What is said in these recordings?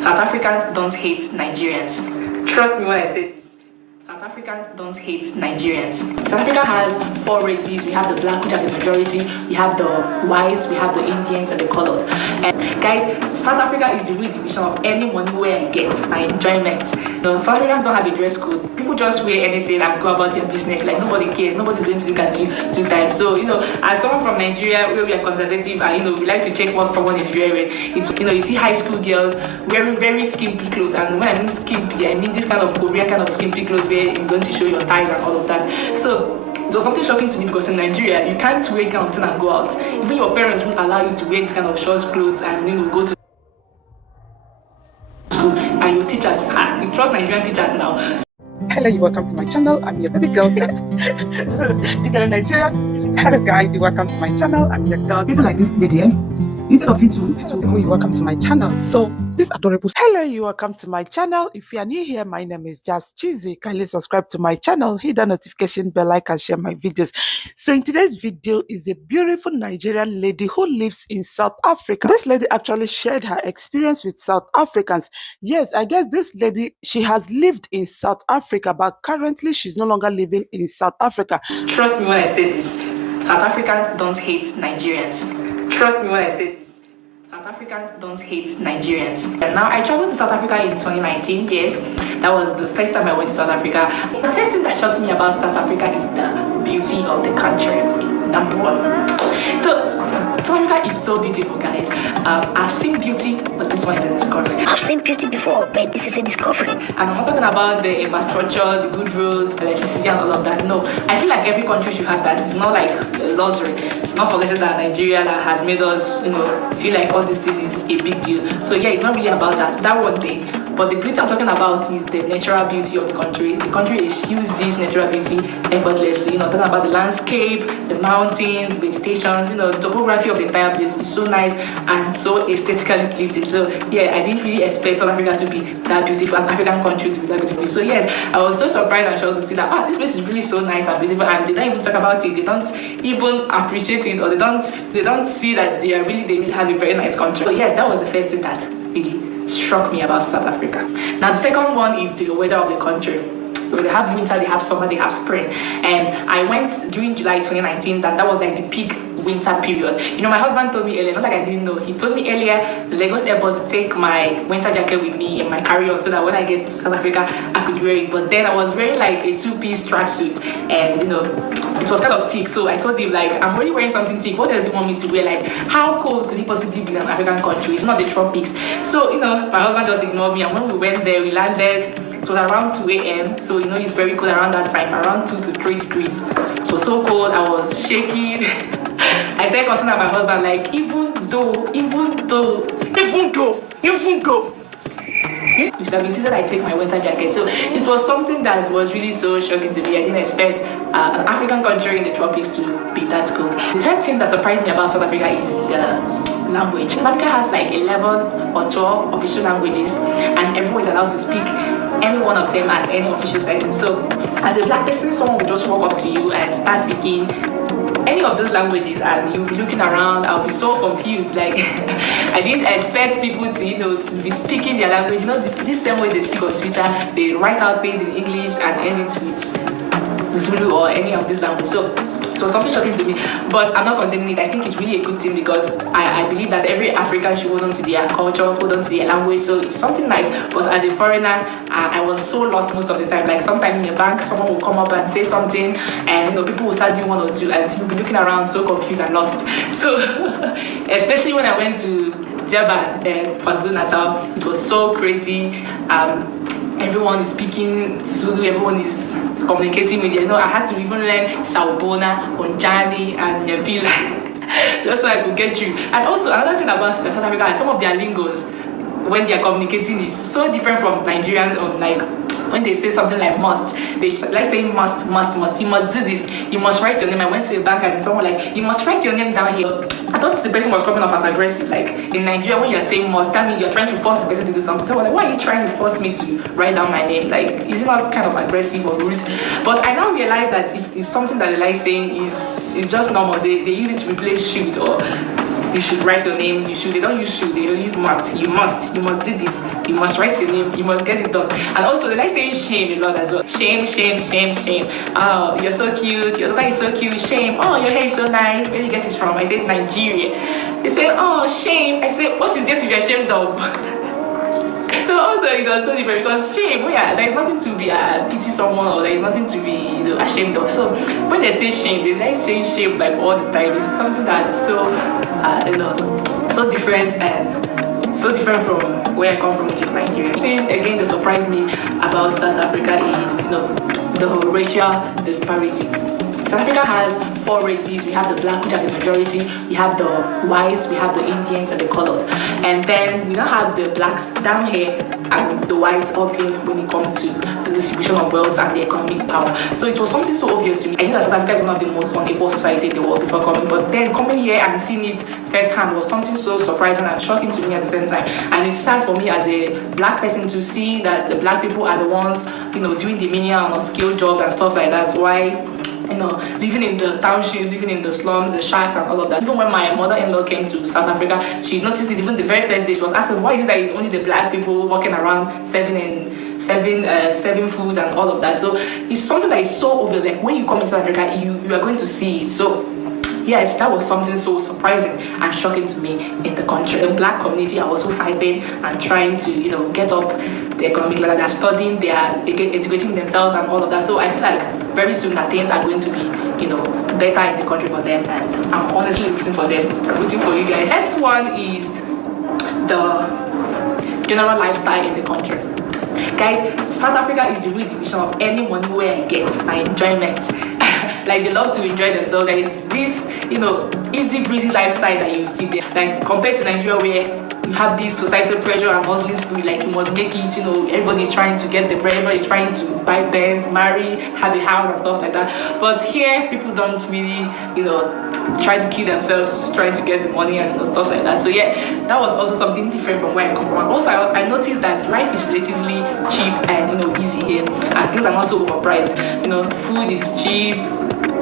South Africans don't hate Nigerians. Trust me when I say this. South Africans don't hate Nigerians. South Africa has 4 races. We have the black, which are the majority. We have the whites, we have the Indians, and the colored. And guys, South Africa is the real division of any money where I get my enjoyment. South Africans don't have a dress code. People just wear anything and go about their business. Like nobody cares. Nobody's going to look at you 2 times. So as someone from Nigeria, where we are conservative and we like to check what someone is wearing. It's you see high school girls wearing very skimpy clothes, and when I mean skimpy, I mean this kind of Korean kind of skimpy clothes where you're going to show your thighs and all of that. So it was something shocking to me because in Nigeria you can't wear this kind of thing and go out. Even your parents won't allow you to wear this kind of short clothes and go to school. And your teachers, you trust Nigerian teachers now. Hello, you welcome to my channel. I'm your baby girl. You got a Nigerian. Hello guys, you welcome to my channel. I'm your girl. People like this lady, instead of you to you welcome to my channel. So this adorable. Hello, you welcome to my channel. If you are new here, my name is Just Cheesy. Kindly subscribe to my channel, hit the notification bell, like and share my videos. So in today's video is a beautiful Nigerian lady who lives in South Africa. This lady actually shared her experience with South Africans. Yes, I guess this lady, she has lived in South Africa, but currently she's no longer living in South Africa. Trust me when I say this. South Africans don't hate Nigerians. Trust me when I say this. South Africans don't hate Nigerians. And now I traveled to South Africa in 2019. Yes, that was the first time I went to South Africa. The first thing that shocked me about South Africa is the beauty of the country. Number 1. So South Africa is so beautiful, guys. I've seen beauty, but this one is a discovery. I've seen beauty before, but this is a discovery. And I'm not talking about the infrastructure, the good roads, electricity, and all of that. No, I feel like every country should have that. It's not like a luxury. Not forgetting that Nigeria that has made us, feel like all this thing is a big deal. So yeah, it's not really about that. That one thing. But the beauty I'm talking about is the natural beauty of the country. The country is used this natural beauty effortlessly. Talking about the landscape, the mountains, vegetation, the topography of the entire place is so nice and so aesthetically pleasing. So yeah, I didn't really expect South Africa to be that beautiful, an African country to be that beautiful. So yes, I was so surprised and shocked to see that this place is really so nice and beautiful, and they don't even talk about it. They don't even appreciate it, or they don't see that they really have a very nice country. So yes, that was the first thing that really struck me about South Africa. Now the second one is the weather of the country. So they have winter, they have summer, they have spring. And I went during July 2019, that was like the peak winter period. My husband told me earlier, not like I didn't know, he told me earlier, Lagos Airport, to take my winter jacket with me in my carry-on so that when I get to South Africa, I could wear it. But then I was wearing like a 2-piece tracksuit, and it was kind of thick. So I told him, like, I'm already wearing something thick. What does he want me to wear? Like, how cold could it possibly be in an African country? It's not the tropics. So, my husband just ignored me. And when we went there, we landed. It was around 2 a.m. So, it's very cold around that time, around 2 to 3 degrees. It was so cold. I was shaking. I started concerned about my husband, like, even though, you should have insisted I take my winter jacket. So it was something that was really so shocking to me. I didn't expect an African country in the tropics to be that cold. The third thing that surprised me about South Africa is the language. South Africa has like 11 or 12 official languages, and everyone is allowed to speak any one of them at any official setting. So as a black person, someone will just walk up to you and start speaking any of those languages, and you'll be looking around. I'll be so confused. Like, I didn't expect people to be speaking their language. This same way they speak on Twitter, they write out things in English and end it with Zulu or any of these languages. So it was something shocking to me, but I'm not condemning it. I think it's really a good thing, because I believe that every African should hold on to their culture, hold on to their language. So it's something nice. But as a foreigner, I was so lost most of the time. Like, sometimes in a bank, someone will come up and say something, and people will start doing one or two, and you'll be looking around so confused and lost. So especially when I went to Durban, KwaZulu-Natal, it was so crazy. Everyone is speaking Zulu, everyone is communicating with you. I had to even learn Sawubona, Onjani, and Nyapila just so I could get you. And also another thing about South Africa, some of their lingos when they are communicating is so different from Nigerians. Like, when they say something like must, they like saying must, you must do this, you must write your name. I went to a bank and someone like, you must write your name down here. I thought the person was coming off as aggressive. Like, in Nigeria, when you're saying must, that means you're trying to force the person to do something. So I'm like, why are you trying to force me to write down my name? Like, is it not kind of aggressive or rude? But I now realize that it's something that they like saying is just normal. They use it to replace should, or you should write your name. They don't use must. You must do this. You must write your name. You must get it done. And also they like saying shame a lot as well. Shame. Oh, you're so cute. Your daughter is so cute. Shame. Oh, your hair is so nice. Where do you get it from? I said Nigeria. They say, oh, shame. I said, what is there to be ashamed of? So also it's also different because shame, there is nothing to be pity someone, or there is nothing to be ashamed of. So when they say shame, they like saying shame like all the time. It's something that's so so different and so different from where I come from, which is Nigeria. The thing again that surprised me about South Africa is the racial disparity. South Africa has 4 races. We have the black, which are the majority. We have the whites, we have the Indians, and the colored. And then we don't have the blacks down here and the whites up here when it comes to the distribution of wealth and the economic power. So it was something so obvious to me. I knew that South Africa is one of the most unequal society in the world before coming, but then coming here and seeing it firsthand was something so surprising and shocking to me at the same time. And it's sad for me as a black person to see that the black people are the ones, doing the menial and unskilled jobs and stuff like that. Why? Living in the township, living in the slums, the shacks and all of that. Even when my mother-in-law came to South Africa, she noticed it even the very first day. She was asking, why is it that it's only the black people walking around serving foods and all of that? So it's something that is so obvious. Like when you come in South Africa, you are going to see it. So yes, that was something so surprising and shocking to me in the country. The black community are also fighting and trying to, get up the economic ladder. They're studying, they are educating themselves and all of that. So I feel like very soon that things are going to be, better in the country for them. And I'm honestly rooting for them. I'm rooting for you guys. Next one is the general lifestyle in the country. Guys, South Africa is the real definition of any money where I get my enjoyment. Like they love to enjoy themselves. There is this, easy breezy lifestyle that you see there. Like compared to Nigeria where you have this societal pressure and hustling spirit, like you must make it, everybody's trying to get the bread, everybody's trying to buy bands, marry, have a house and stuff like that. But here, people don't really, try to kill themselves, trying to get the money and stuff like that. So yeah, that was also something different from where I come from. Also, I noticed that life is relatively cheap and, easy here. And things are not so overpriced. Food is cheap.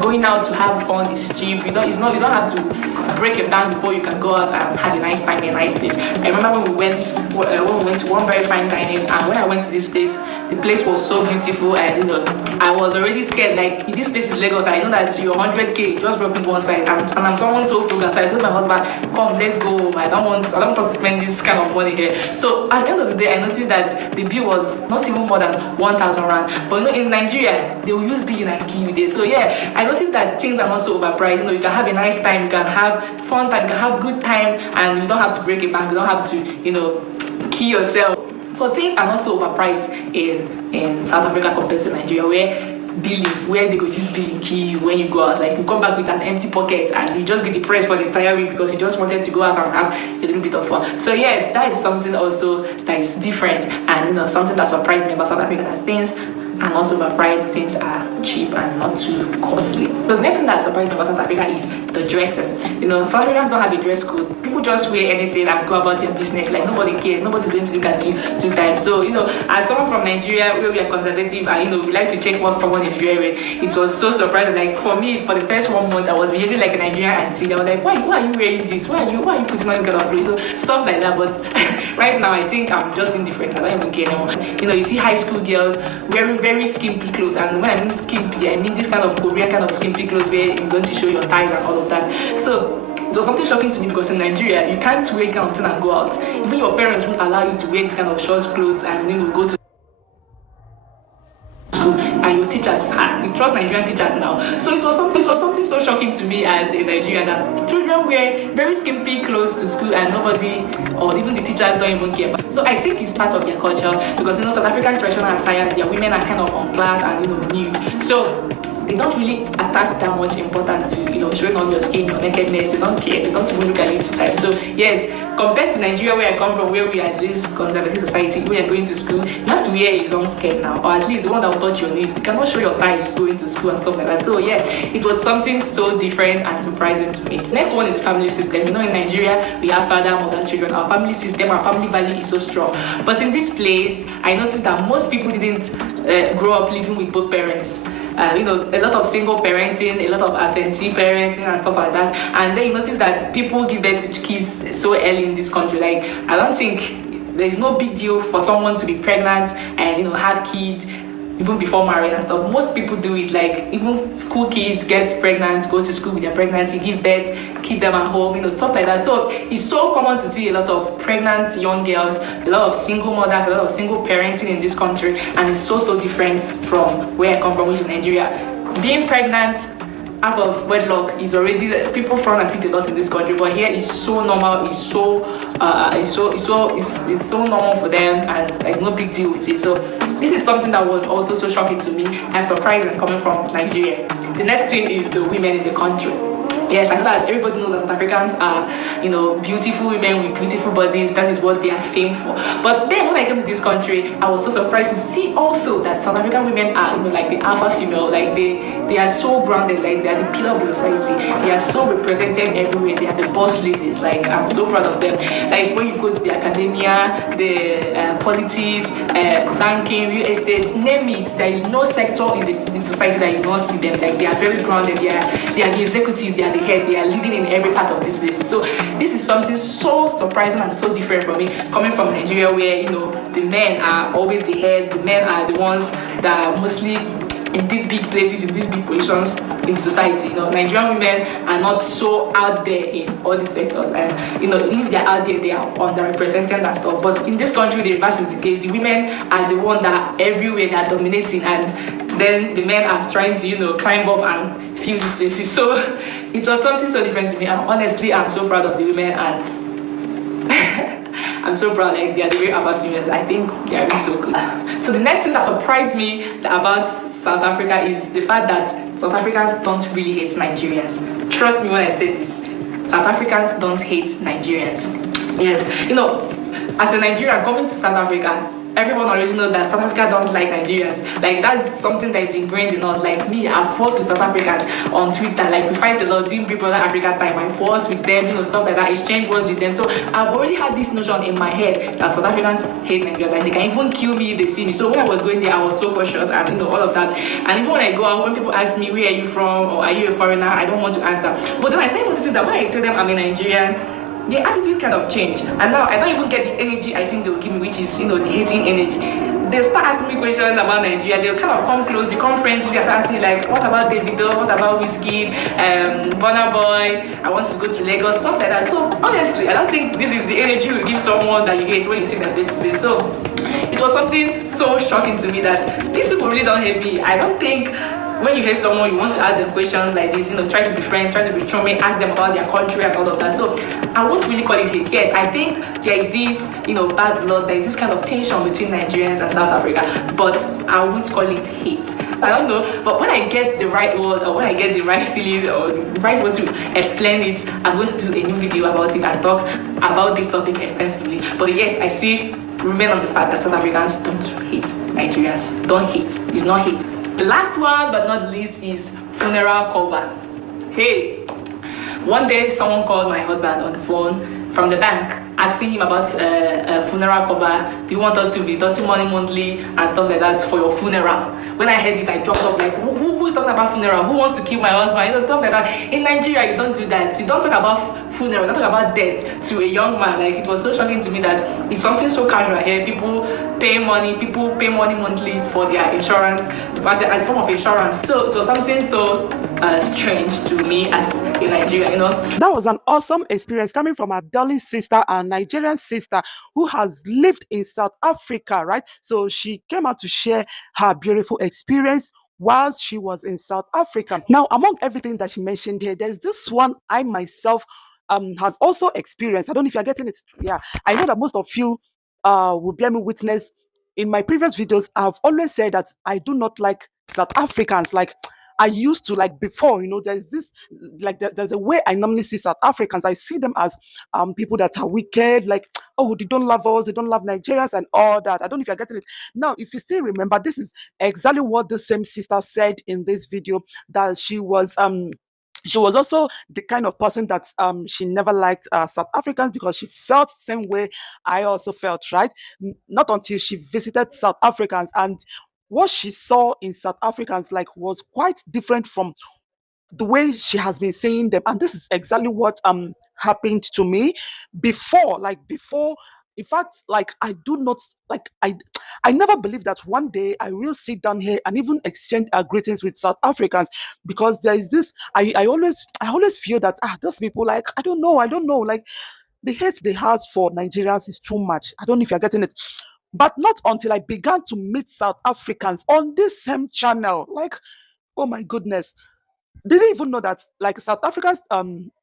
Going out to have fun is cheap. You don't have to break a bank before you can go out and have a nice time in a nice place. I remember when we went to one very fine dining, and when I went to this place, the place was so beautiful, and I was already scared. Like, if this place is Lagos, I know that you're 100k just dropping one side, and I'm someone so frugal. So I told my husband, "Come, let's go home. I don't want us to spend this kind of money here." So at the end of the day, I noticed that the bill was not even more than 1,000 rand. But in Nigeria, they will use bill and give you there. So yeah, I noticed that things are not so overpriced. You can have a nice time, you can have fun time, you can have good time, and you don't have to break a bank, you don't have to, kill yourself. So things are not so overpriced in South Africa compared to Nigeria, where they go use billing key when you go out. Like you come back with an empty pocket and you just be depressed for the entire week because you just wanted to go out and have a little bit of fun. So yes, that is something also that is different, and something that surprised me about South Africa, that things are not overpriced, things are cheap and not too costly. So the next thing that surprised me about South Africa is the dressing. South Africans don't have a dress code. People just wear anything and go about their business. Like nobody cares. Nobody's going to look at you 2 times. So as someone from Nigeria, where we are conservative and we like to check what someone is wearing, it was so surprising. Like for me, for the first 1 month, I was behaving like a Nigerian auntie. I was like, why are you wearing this? Why are you putting on this kind of clothes? Stuff like that. But right now, I think I'm just indifferent. I don't even care anymore. You see high school girls wearing very skimpy clothes, and when I mean skimpy, I mean this kind of Korean kind of skimpy clothes where you're going to show your thighs and all of that. So it was something shocking to me because in Nigeria, you can't wear this kind of thing and go out. Even your parents won't allow you to wear this kind of short clothes and go to school, and your teachers, you trust Nigerian teachers now. So it was something so shocking to me as a Nigerian that children wear very skimpy clothes to school and nobody, or even the teachers, don't even care. So I think it's part of their culture because South African traditional attire, their women are kind of unclad and nude. So they don't really attach that much importance to showing all your skin, your nakedness. They don't care. They don't even look at you 2 times. So yes, compared to Nigeria, where I come from, where we are this conservative society, where you're going to school, you have to wear a long skirt now, or at least the one that will touch your knees. You cannot show your thighs going to school and stuff like that. So yeah, it was something so different and surprising to me. Next one is the family system. In Nigeria, we have father, mother, children. Our family system, our family value is so strong. But in this place, I noticed that most people didn't grow up living with both parents. a lot of single parenting, a lot of absentee parenting and stuff like that. And then you notice that people give birth to kids so early in this country. Like, I don't think there's no big deal for someone to be pregnant and have kids even before marriage and stuff. Most people do it. Like, even school kids get pregnant, go to school with their pregnancy, give birth, keep them at home, stuff like that. So it's so common to see a lot of pregnant young girls, a lot of single mothers, a lot of single parenting in this country, and it's so different from where I come from, which is Nigeria. Being pregnant out of wedlock is already, people frown at it a lot in this country, but here it's so normal. It's so normal for them, and there's no big deal with it. So this is something that was also so shocking to me and surprising coming from Nigeria. The next thing is the women in the country. Yes, I know that everybody knows that South Africans are, beautiful women with beautiful bodies. That is what they are famed for. But then when I came to this country, I was so surprised to see also that South African women are, like the alpha female. Like they are so grounded. Like they are the pillar of the society. They are so represented everywhere. They are the boss ladies. Like, I'm so proud of them. Like, when you go to the academia, the politics, banking, real estate, name it. There is no sector in society that you don't see them. Like, they are very grounded. They are the executives. They are the head. They are leading in every part of this place. So this is something so surprising and so different from me, coming from Nigeria, where the men are always the head. The men are the ones that are mostly in these big places, in these big positions in society. Nigerian women are not so out there in all these sectors, and if they're out there, they are underrepresented and stuff. But in this country, the reverse is the case. The women are the one that everywhere they're dominating, and then the men are trying to climb up and fill these places. So it was something so different to me, and honestly, I'm so proud of the women, and I'm so proud. Like, they are the very alpha females. I think they are really so good. So the next thing that surprised me about South Africa is the fact that South Africans don't really hate Nigerians. Trust me when I say this. South Africans don't hate Nigerians. Yes, as a Nigerian coming to South Africa, everyone already knows that South Africa don't like Nigerians. Like, that's something that is ingrained in us. Like, me, I fought with South Africans on Twitter. Like, we fight a lot doing Big Brother Africa time. I fought with them, stuff like that, exchange words with them. So I've already had this notion in my head that South Africans hate Nigeria. Like, they can even kill me if they see me. So when I was going there, I was so cautious and all of that. And even when I go out, when people ask me, where are you from, or are you a foreigner, I don't want to answer. But then I started noticing that when I tell them I'm a Nigerian, the attitude kind of changed, and now I don't even get the energy I think they'll give me, which is the hating energy. They'll start asking me questions about Nigeria. They'll kind of come close, become friendly. They'll start asking like, what about Davido? What about Whiskey? Burna Boy? I want to go to Lagos, stuff like that. So honestly, I don't think this is the energy you give someone that you hate when you see them face to face. So it was something so shocking to me that these people really don't hate me. I don't think when you hate someone, you want to ask them questions like this, try to be friends, try to be charming, ask them about their country and all of that. So I won't really call it hate. Yes, I think there is this, bad blood, there is this kind of tension between Nigerians and South Africa, but I won't call it hate. I don't know, but when I get the right word, or when I get the right feeling, or the right word to explain it, I'm going to do a new video about it and talk about this topic extensively. But yes, I still remain on the fact that South Africans don't hate Nigerians. Don't hate. It's not hate. The last one but not least is funeral cover. Hey, one day someone called my husband on the phone from the bank asking him about a funeral cover. Do you want us to be dirty money monthly and stuff like that for your funeral? When I heard it, I jumped up like, who's talking about funeral? Who wants to kill my husband? Stuff like that. In Nigeria, you don't do that. You don't talk about funeral, you don't talk about death to a young man. Like, it was so shocking to me that it's something so casual here. People pay money monthly for their insurance, as a form of insurance. So it was something so strange to me as a Nigerian, That was an awesome experience coming from our darling sister, our Nigerian sister who has lived in South Africa, right? So she came out to share her beautiful experience whilst she was in South Africa. Now, among everything that she mentioned here, there's this one I myself has also experienced. I don't know if you're getting it. Yeah, I know that most of you will bear me witness. In my previous videos, I've always said that I do not like South Africans. Like, I used to, like, before, there's this, like, there's a way I normally see South Africans. I see them as people that are wicked, like, oh, they don't love us, they don't love Nigerians and all that. I don't know if you're getting it. Now, if you still remember, this is exactly what the same sister said in this video, that she was also the kind of person that she never liked South Africans, because she felt the same way I also felt, right? Not until she visited South Africans. And what she saw in South Africans like was quite different from the way she has been saying them. And this is exactly what happened to me before. Like before, in fact, like I do not like I never believed that one day I will sit down here and even exchange greetings with South Africans, because there is this I always feel that those people, like I don't know, like the hate they have for Nigerians is too much. I don't know if you're getting it. But not until I began to meet South Africans on this same channel. Like, oh my goodness, they didn't even know that, like, South Africans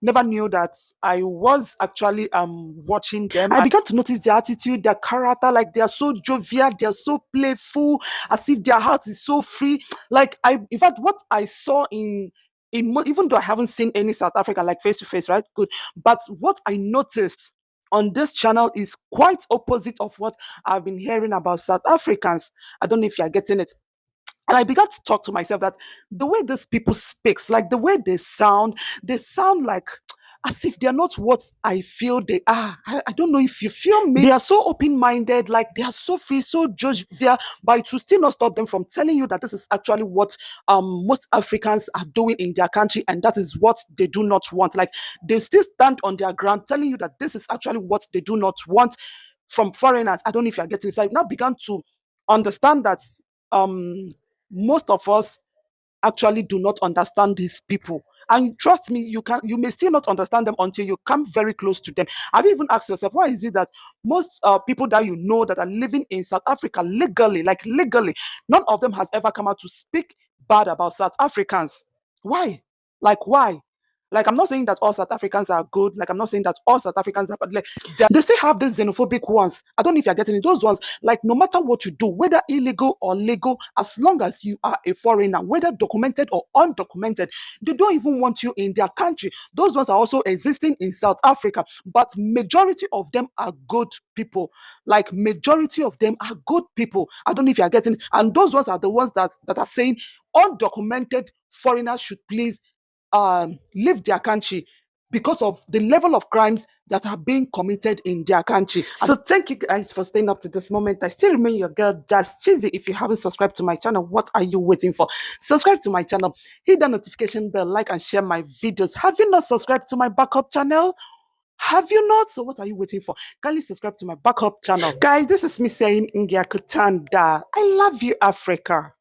never knew that I was actually watching them. I began to notice their attitude, their character, like they are so jovial, they are so playful, as if their heart is so free. Like, in fact, what I saw even though I haven't seen any South African like face to face, right? Good. But what I noticed on this channel is quite opposite of what I've been hearing about South Africans. I don't know if you're getting it. And I began to talk to myself that the way these people speaks, like the way they sound like as if they're not what I feel they are. I don't know if you feel me. They are so open-minded, like they are so free, so jovial, but it will still not stop them from telling you that this is actually what most Africans are doing in their country, and that is what they do not want. Like they still stand on their ground, telling you that this is actually what they do not want from foreigners. I don't know if you're getting it. So I now began to understand that um most of us actually do not understand these people. And trust me, you may still not understand them until you come very close to them. Have you even asked yourself, why is it that most people that you know that are living in South Africa legally, like legally, none of them has ever come out to speak bad about South Africans? Why? Like why? Like, I'm not saying that all South Africans are good. Like, I'm not saying that all South Africans are bad. Like, they still have these xenophobic ones. I don't know if you're getting it. Those ones, like, no matter what you do, whether illegal or legal, as long as you are a foreigner, whether documented or undocumented, they don't even want you in their country. Those ones are also existing in South Africa, but majority of them are good people. Like, majority of them are good people. I don't know if you're getting it. And those ones are the ones that are saying undocumented foreigners should please leave their country because of the level of crimes that are being committed in their country. So thank you guys for staying up to this moment. I still remain your girl, Just Cheesy. If you haven't subscribed to my channel, what are you waiting for? Subscribe to my channel, hit the notification bell, like and share my videos. Have you not subscribed to my backup channel? Have you not? So what are you waiting for? Kindly subscribe to my backup channel. Guys, this is me saying India Kutanda. I love you, Africa.